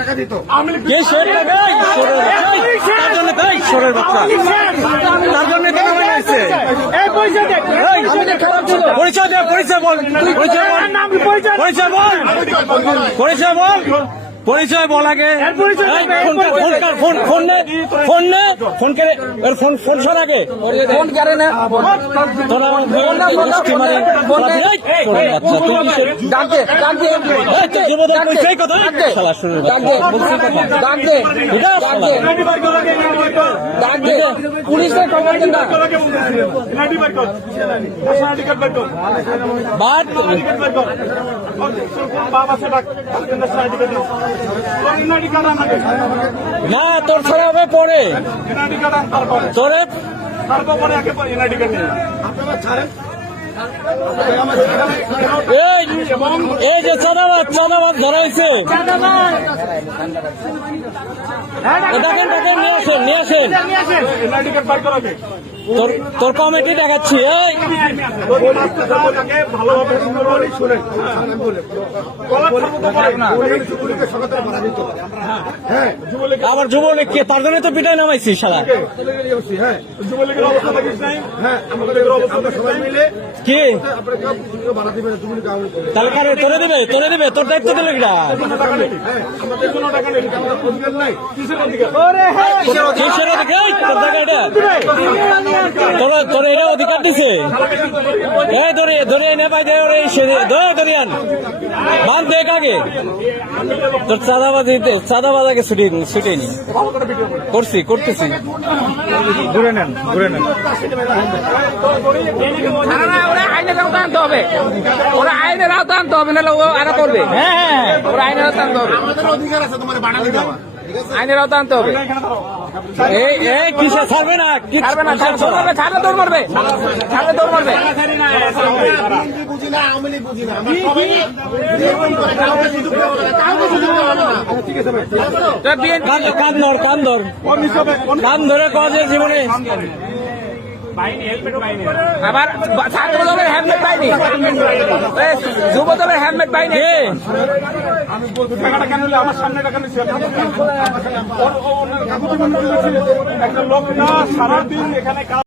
টাকা দিত। কে সরের টাকা? তার জন্য তাই সরের বাচ্চা তার জন্য কেন হয়েছে? পরিচয় দে, পরিচয় বল, পরিচয় বল, পরিচয় বল, পরিচয় বল, পরিচয় বল আগে। ফোন ফোন নে, ফোন নে, ফোন করে ফোন ফোন সর আগে ফোন করে না তোরা পরিচয় কথা শালা শুরু পুলিশের খবর দেন না। না তোর ছাড়া হবে পরে তোরে এই যে চাঁদাবাদ চাঁদাবাদ ধরাইছে দেখেন দেখেন নিয়ে আসেন নিয়ে আসেন তোর কমিটি দেখাচ্ছি। এই আবার যুবলীগ কে? তার জন্য তো পিটাই নামাইছি সারা কি তাহলে কারে তোরে দিবে তোরে দিবে তোর দায়িত্ব দিল কিনা? কিসের অধিকার তোর জায়গা এটা? তোর এটা অধিকার দিছে? এই ধরে ধরে এনে পাই দরিয়ান বাদ দেখ আগে তোর চাঁদাবাজ আগে ছুটে নি করছি করতেছি ঘুরে নেন ঘুরে নেন। ওরা আইনের আওতা আনতে হবে, ওরা আইনের আওতা আনতে হবে, নাহলে ও আরো করবে। হ্যাঁ ওরা আইনের আওতা আনতে হবে, আইনের আওতা আনতে হবে। এই কিসে ছাড়বে না? ছাড়বে না, ছাড়লে দৌড় মারবে, ছাড়লে দৌড় মারবে। কান ধর কান ধর কান ধরে কাজের জীবনে আবার ছাত্রদলের হেলমেট পাইনি, যুবদলের হেলমেট পাইনি। আমার সামনে টাকা নিচ্ছে একটা লোক না সারাদিন এখানে